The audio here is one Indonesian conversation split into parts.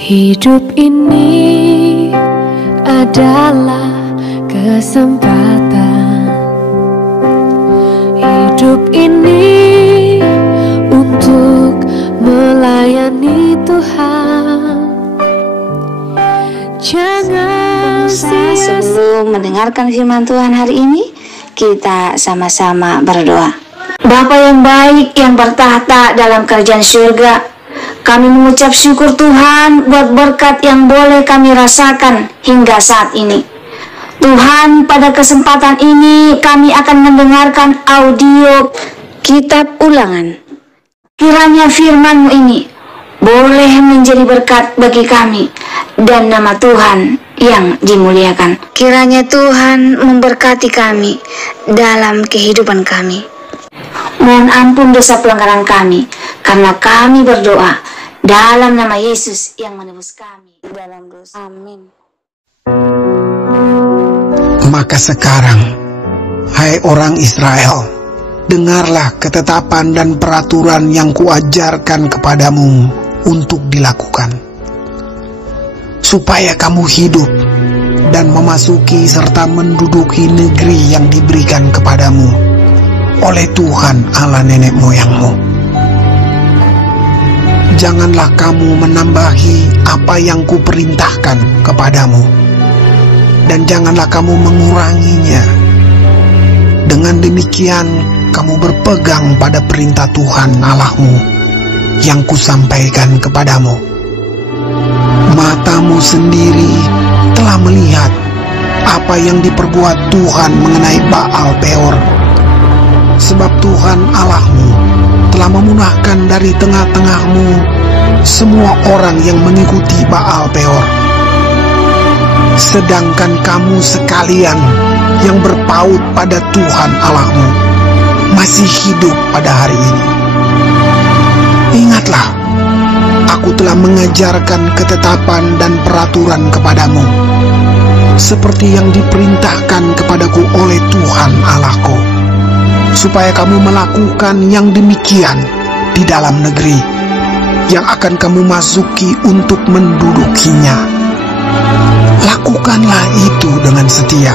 Hidup ini adalah kesempatan. Hidup ini untuk melayani Tuhan. Jangan sia-sia. Sebelum mendengarkan firman Tuhan hari ini, kita sama-sama berdoa. Bapa yang baik yang bertahta dalam kerajaan surga, kami mengucap syukur Tuhan buat berkat yang boleh kami rasakan hingga saat ini. Tuhan, pada kesempatan ini kami akan mendengarkan audio kitab Ulangan. Kiranya firman-Mu ini boleh menjadi berkat bagi kami dan nama Tuhan yang dimuliakan. Kiranya Tuhan memberkati kami dalam kehidupan kami. Mohon ampun dosa pelanggaran kami, karena kami berdoa dalam nama Yesus yang menebus kami dalam dosa. Amin. Maka sekarang, hai orang Israel, dengarlah ketetapan dan peraturan yang kuajarkan kepadamu untuk dilakukan, supaya kamu hidup dan memasuki serta menduduki negeri yang diberikan kepadamu oleh Tuhan Allah nenek moyangmu. Janganlah kamu menambahi apa yang kuperintahkan kepadamu, dan janganlah kamu menguranginya. Dengan demikian kamu berpegang pada perintah Tuhan Allahmu yang kusampaikan kepadamu. Matamu sendiri telah melihat apa yang diperbuat Tuhan mengenai Baal Peor, sebab Tuhan Allahmu telah memunahkan dari tengah-tengahmu semua orang yang mengikuti Baal Peor. Sedangkan kamu sekalian yang berpaut pada Tuhan Allahmu masih hidup pada hari ini. Ingatlah, aku telah mengajarkan ketetapan dan peraturan kepadamu, seperti yang diperintahkan kepadaku oleh Tuhan Allahku, supaya kamu melakukan yang demikian di dalam negeri yang akan kamu masuki untuk mendudukinya. Lakukanlah itu dengan setia,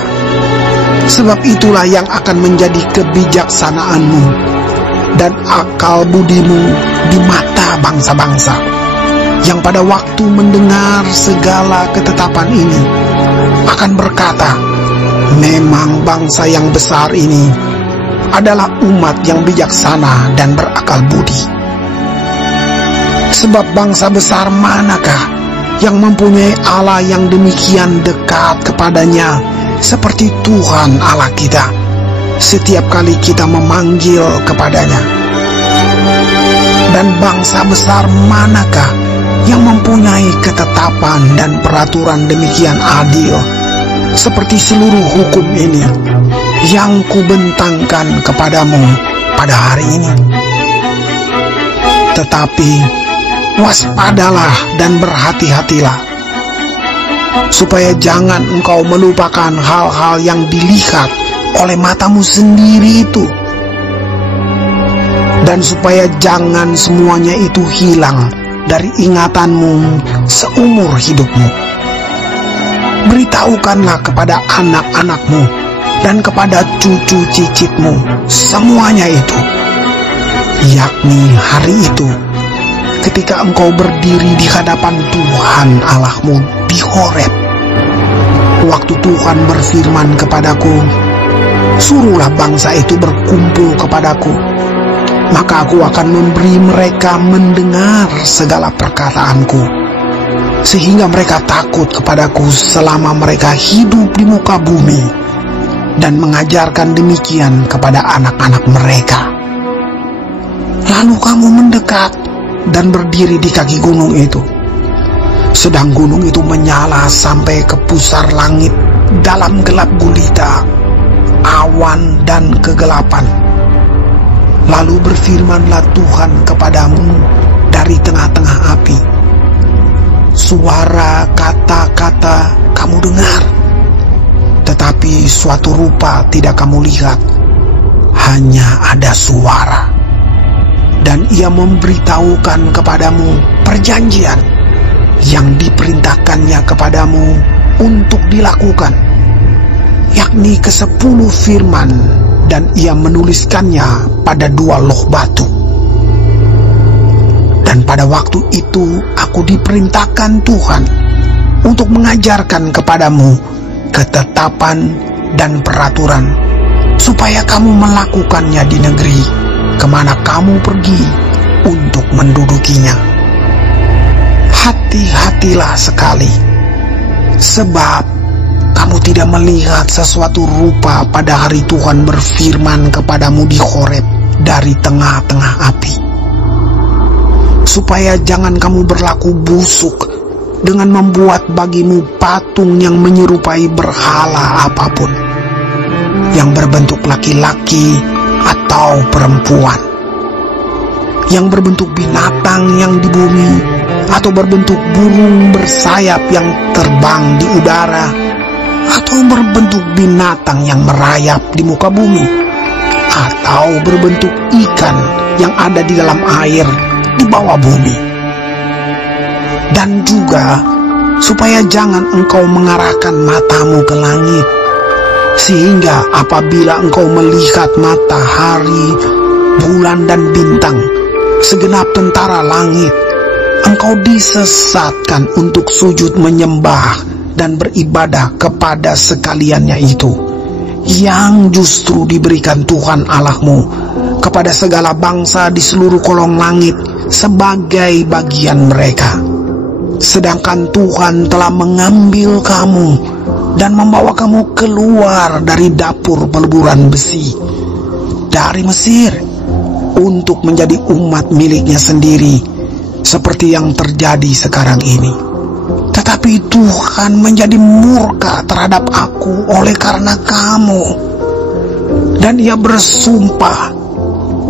sebab itulah yang akan menjadi kebijaksanaanmu dan akal budimu di mata bangsa-bangsa, yang pada waktu mendengar segala ketetapan ini akan berkata, memang bangsa yang besar ini adalah umat yang bijaksana dan berakal budi. Sebab bangsa besar manakah yang mempunyai Allah yang demikian dekat kepadanya seperti Tuhan Allah kita setiap kali kita memanggil kepadanya? Dan bangsa besar manakah yang mempunyai ketetapan dan peraturan demikian adil seperti seluruh hukum ini yang kubentangkan kepadamu pada hari ini? Tetapi waspadalah dan berhati-hatilah, supaya jangan engkau melupakan hal-hal yang dilihat oleh matamu sendiri itu, dan supaya jangan semuanya itu hilang dari ingatanmu seumur hidupmu. Beritahukanlah kepada anak-anakmu dan kepada cucu cicitmu semuanya itu, yakni hari itu ketika engkau berdiri di hadapan Tuhan Allahmu di Horeb, waktu Tuhan berfirman kepadaku, suruhlah bangsa itu berkumpul kepadaku, maka aku akan memberi mereka mendengar segala perkataanku, sehingga mereka takut kepadaku selama mereka hidup di muka bumi, dan mengajarkan demikian kepada anak-anak mereka. Lalu kamu mendekat dan berdiri di kaki gunung itu, sedang gunung itu menyala sampai ke pusar langit dalam gelap gulita, awan dan kegelapan. Lalu berfirmanlah Tuhan kepadamu dari tengah-tengah api. Suara kata-kata kamu dengar, tetapi suatu rupa tidak kamu lihat, hanya ada suara. Dan ia memberitahukan kepadamu perjanjian yang diperintahkannya kepadamu untuk dilakukan, yakni ke-10 firman, dan ia menuliskannya pada 2 loh batu. Dan pada waktu itu aku diperintahkan Tuhan untuk mengajarkan kepadamu ketetapan dan peraturan, supaya kamu melakukannya di negeri kemana kamu pergi untuk mendudukinya. Hati-hatilah sekali, sebab kamu tidak melihat sesuatu rupa pada hari Tuhan berfirman kepadamu di Horeb dari tengah-tengah api, supaya jangan kamu berlaku busuk dengan membuat bagimu patung yang menyerupai berhala apapun, yang berbentuk laki-laki atau perempuan, yang berbentuk binatang yang di bumi, atau berbentuk burung bersayap yang terbang di udara, atau berbentuk binatang yang merayap di muka bumi, atau berbentuk ikan yang ada di dalam air di bawah bumi. Dan juga supaya jangan engkau mengarahkan matamu ke langit, sehingga apabila engkau melihat matahari, bulan dan bintang, segenap tentara langit, engkau disesatkan untuk sujud menyembah dan beribadah kepada sekaliannya itu, yang justru diberikan Tuhan Allahmu kepada segala bangsa di seluruh kolong langit sebagai bagian mereka. Sedangkan Tuhan telah mengambil kamu dan membawa kamu keluar dari dapur peleburan besi dari Mesir untuk menjadi umat miliknya sendiri, seperti yang terjadi sekarang ini. Tetapi Tuhan menjadi murka terhadap aku oleh karena kamu, dan Ia bersumpah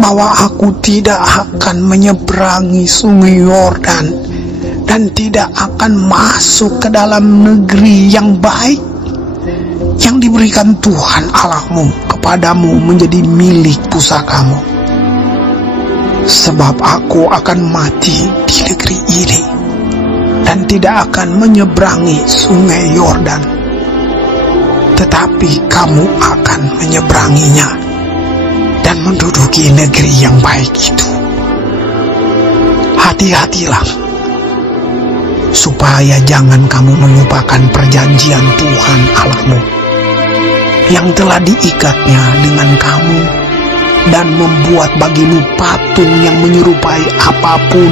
bahwa aku tidak akan menyeberangi sungai Yordan dan tidak akan masuk ke dalam negeri yang baik yang diberikan Tuhan Allahmu kepadamu menjadi milik pusakamu. Sebab aku akan mati di negeri ini dan tidak akan menyeberangi sungai Yordan, tetapi kamu akan menyeberanginya dan menduduki negeri yang baik itu. Hati-hatilah, supaya jangan kamu melupakan perjanjian Tuhan Allahmu yang telah diikatnya dengan kamu, dan membuat bagimu patung yang menyerupai apapun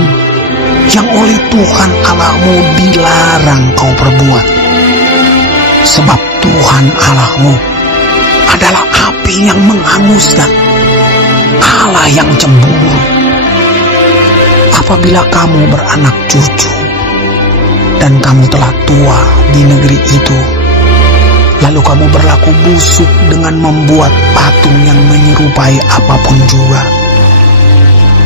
yang oleh Tuhan Allahmu dilarang kau perbuat. Sebab Tuhan Allahmu adalah api yang menghanguskan, Allah yang cemburu. Apabila kamu beranak cucu dan kamu telah tua di negeri itu, lalu kamu berlaku busuk dengan membuat patung yang menyerupai apapun juga,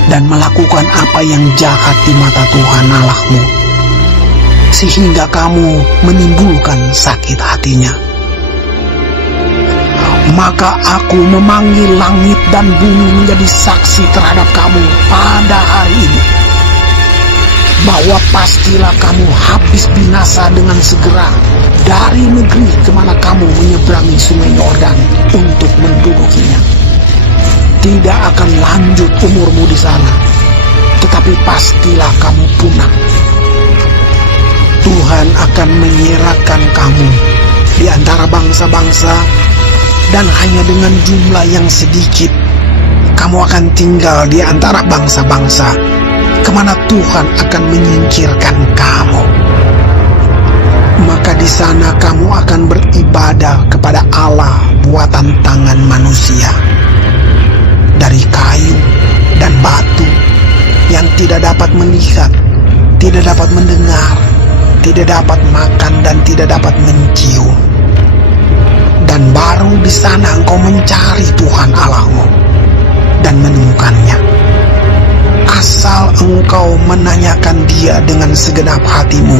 dan melakukan apa yang jahat di mata Tuhan Allahmu, sehingga kamu menimbulkan sakit hatinya, maka aku memanggil langit dan bumi menjadi saksi terhadap kamu pada hari ini, bahwa pastilah kamu habis binasa dengan segera dari negeri kemana kamu menyeberangi sungai Yordan untuk mendudukinya. Tidak akan lanjut umurmu di sana, tetapi pastilah kamu punah. Tuhan akan menyerahkan kamu di antara bangsa-bangsa, dan hanya dengan jumlah yang sedikit kamu akan tinggal di antara bangsa-bangsa kemana Tuhan akan menyingkirkan kamu. Maka di sana kamu akan beribadah kepada Allah buatan tangan manusia, dari kayu dan batu, yang tidak dapat melihat, tidak dapat mendengar, tidak dapat makan, dan tidak dapat mencium. Dan baru di sana engkau mencari Tuhan Allahmu dan menemukannya, asal engkau menanyakan Dia dengan segenap hatimu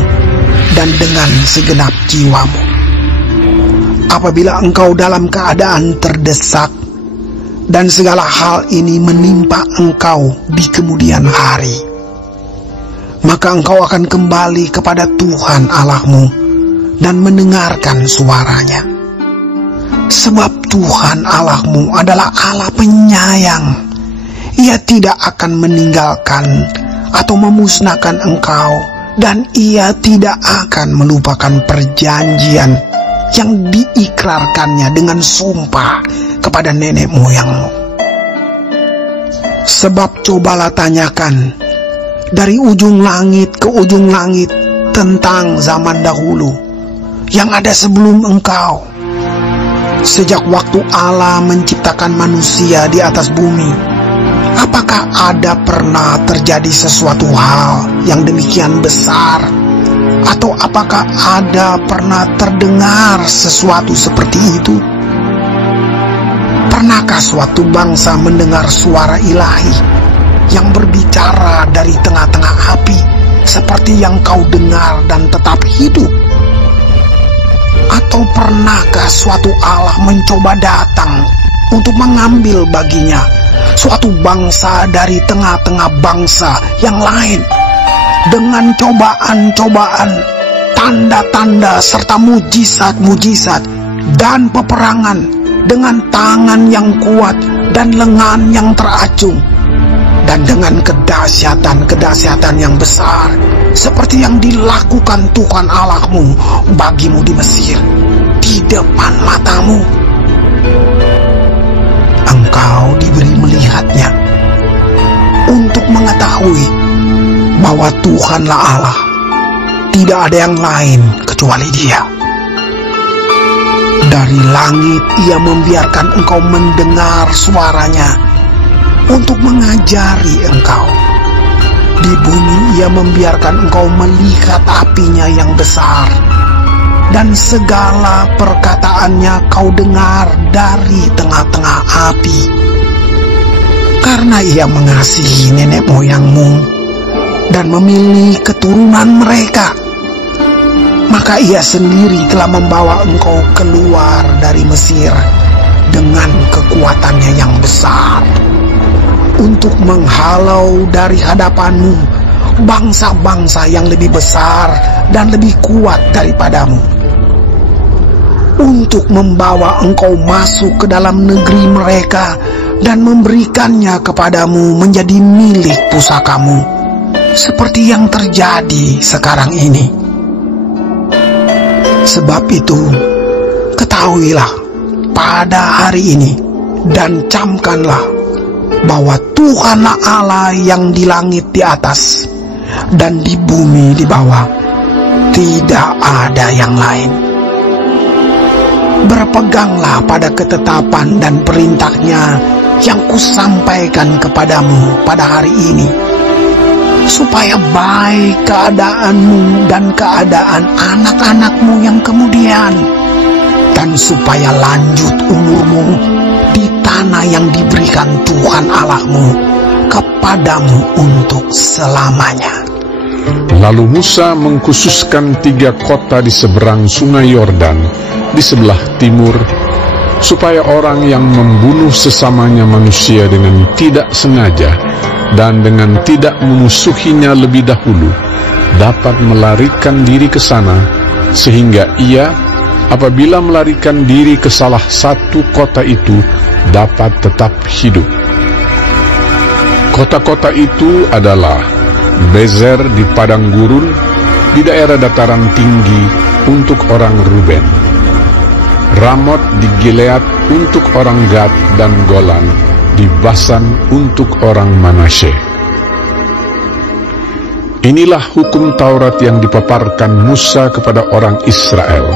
dan dengan segenap jiwamu. Apabila engkau dalam keadaan terdesak dan segala hal ini menimpa engkau di kemudian hari, maka engkau akan kembali kepada Tuhan Allahmu dan mendengarkan suaranya. Sebab Tuhan Allahmu adalah Allah penyayang. Ia tidak akan meninggalkan atau memusnahkan engkau, dan Ia tidak akan melupakan perjanjian yang diikrarkannya dengan sumpah kepada nenek moyangmu. Sebab cobalah tanyakan dari ujung langit ke ujung langit tentang zaman dahulu yang ada sebelum engkau. Sejak waktu Allah menciptakan manusia di atas bumi, apakah ada pernah terjadi sesuatu hal yang demikian besar? Atau apakah ada pernah terdengar sesuatu seperti itu? Pernahkah suatu bangsa mendengar suara ilahi yang berbicara dari tengah-tengah api seperti yang kau dengar dan tetap hidup? Atau pernahkah suatu Allah mencoba datang untuk mengambil baginya suatu bangsa dari tengah-tengah bangsa yang lain dengan cobaan-cobaan, tanda-tanda serta mujizat-mujizat dan peperangan, dengan tangan yang kuat dan lengan yang teracung, dan dengan kedahsyatan-kedahsyatan yang besar seperti yang dilakukan Tuhan Allahmu bagimu di Mesir, di depan matamu. Engkau diberi melihatnya untuk mengetahui bahwa Tuhanlah Allah, tidak ada yang lain kecuali Dia. Dari langit Ia membiarkan engkau mendengar suaranya untuk mengajari engkau. Di bumi Ia membiarkan engkau melihat apinya yang besar, dan segala perkataannya kau dengar dari tengah-tengah api. Karena Ia mengasihi nenek moyangmu dan memilih keturunan mereka, maka Ia sendiri telah membawa engkau keluar dari Mesir dengan kekuatannya yang besar, untuk menghalau dari hadapanmu bangsa-bangsa yang lebih besar dan lebih kuat daripadamu, untuk membawa engkau masuk ke dalam negeri mereka dan memberikannya kepadamu menjadi milik pusakamu, seperti yang terjadi sekarang ini. Sebab itu, ketahuilah pada hari ini dan camkanlah bahwa Tuhanlah Allah yang di langit di atas dan di bumi di bawah, tidak ada yang lain. Berpeganglah pada ketetapan dan perintahnya yang kusampaikan kepadamu pada hari ini, supaya baik keadaanmu dan keadaan anak-anakmu yang kemudian, dan supaya lanjut umurmu di tanah yang diberikan Tuhan Allahmu kepadamu untuk selamanya. Lalu Musa mengkhususkan 3 kota di seberang sungai Yordan di sebelah timur, supaya orang yang membunuh sesamanya manusia dengan tidak sengaja dan dengan tidak memusuhinya lebih dahulu dapat melarikan diri ke sana, sehingga ia apabila melarikan diri ke salah satu kota itu dapat tetap hidup. Kota-kota itu adalah Bezer di padang gurun di daerah dataran tinggi untuk orang Ruben, Ramot di Gilead untuk orang Gad, dan Golan di Basan untuk orang Manasye. Inilah hukum Taurat yang dipaparkan Musa kepada orang Israel.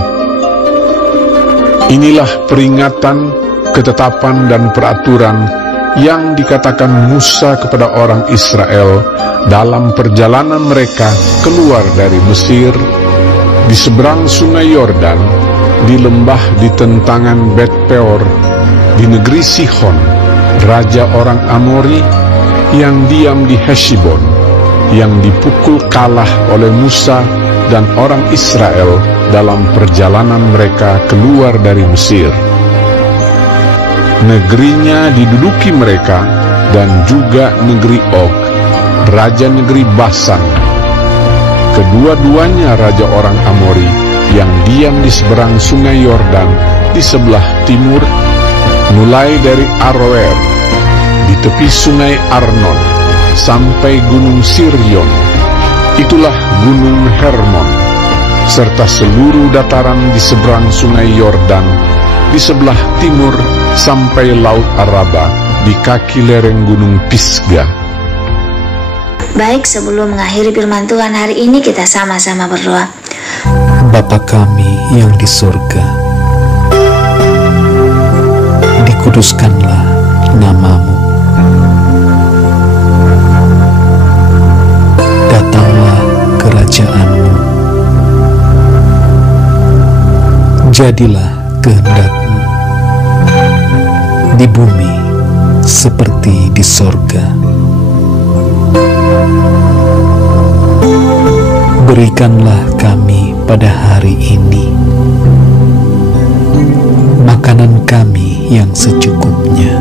Inilah peringatan, ketetapan, dan peraturan yang dikatakan Musa kepada orang Israel dalam perjalanan mereka keluar dari Mesir, di seberang sungai Yordan, di lembah di tentangan Bet Peor, di negeri Sihon, raja orang Amori, yang diam di Heshbon, yang dipukul kalah oleh Musa dan orang Israel dalam perjalanan mereka keluar dari Mesir. Negerinya diduduki mereka, dan juga negeri Og, raja negeri Basan, kedua-duanya raja orang Amori yang diam di seberang sungai Yordan di sebelah timur, mulai dari Aroer di tepi sungai Arnon sampai gunung Sirion, itulah gunung Hermon, serta seluruh dataran di seberang sungai Yordan di sebelah timur sampai laut Araba di kaki lereng gunung Pisga. Baik, sebelum mengakhiri firman Tuhan hari ini, kita sama-sama berdoa. Bapa kami yang di surga, dikuduskanlah nama-Mu. Datanglah kerajaan-Mu. Jadilah kehendak-Mu di bumi seperti di sorga. Berikanlah kami pada hari ini makanan kami yang secukupnya,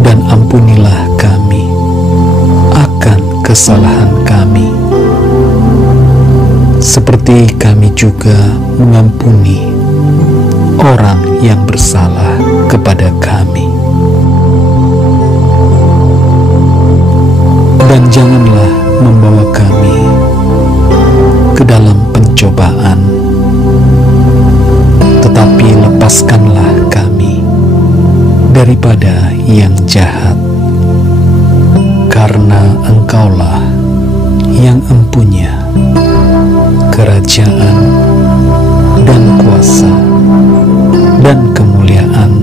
dan ampunilah kami akan kesalahan kami, seperti kami juga mengampuni orang yang bersalah kepada kami. Dan janganlah membawa kami ke dalam pencobaan, tetapi lepaskanlah kami daripada yang jahat, karena Engkaulah yang empunya kerajaan dan kuasa dan kemuliaan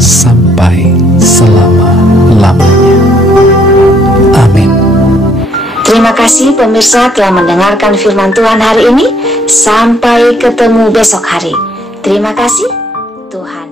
sampai selama-lamanya. Amin. Terima kasih pemirsa telah mendengarkan firman Tuhan hari ini. Sampai ketemu besok hari. Terima kasih. Tuhan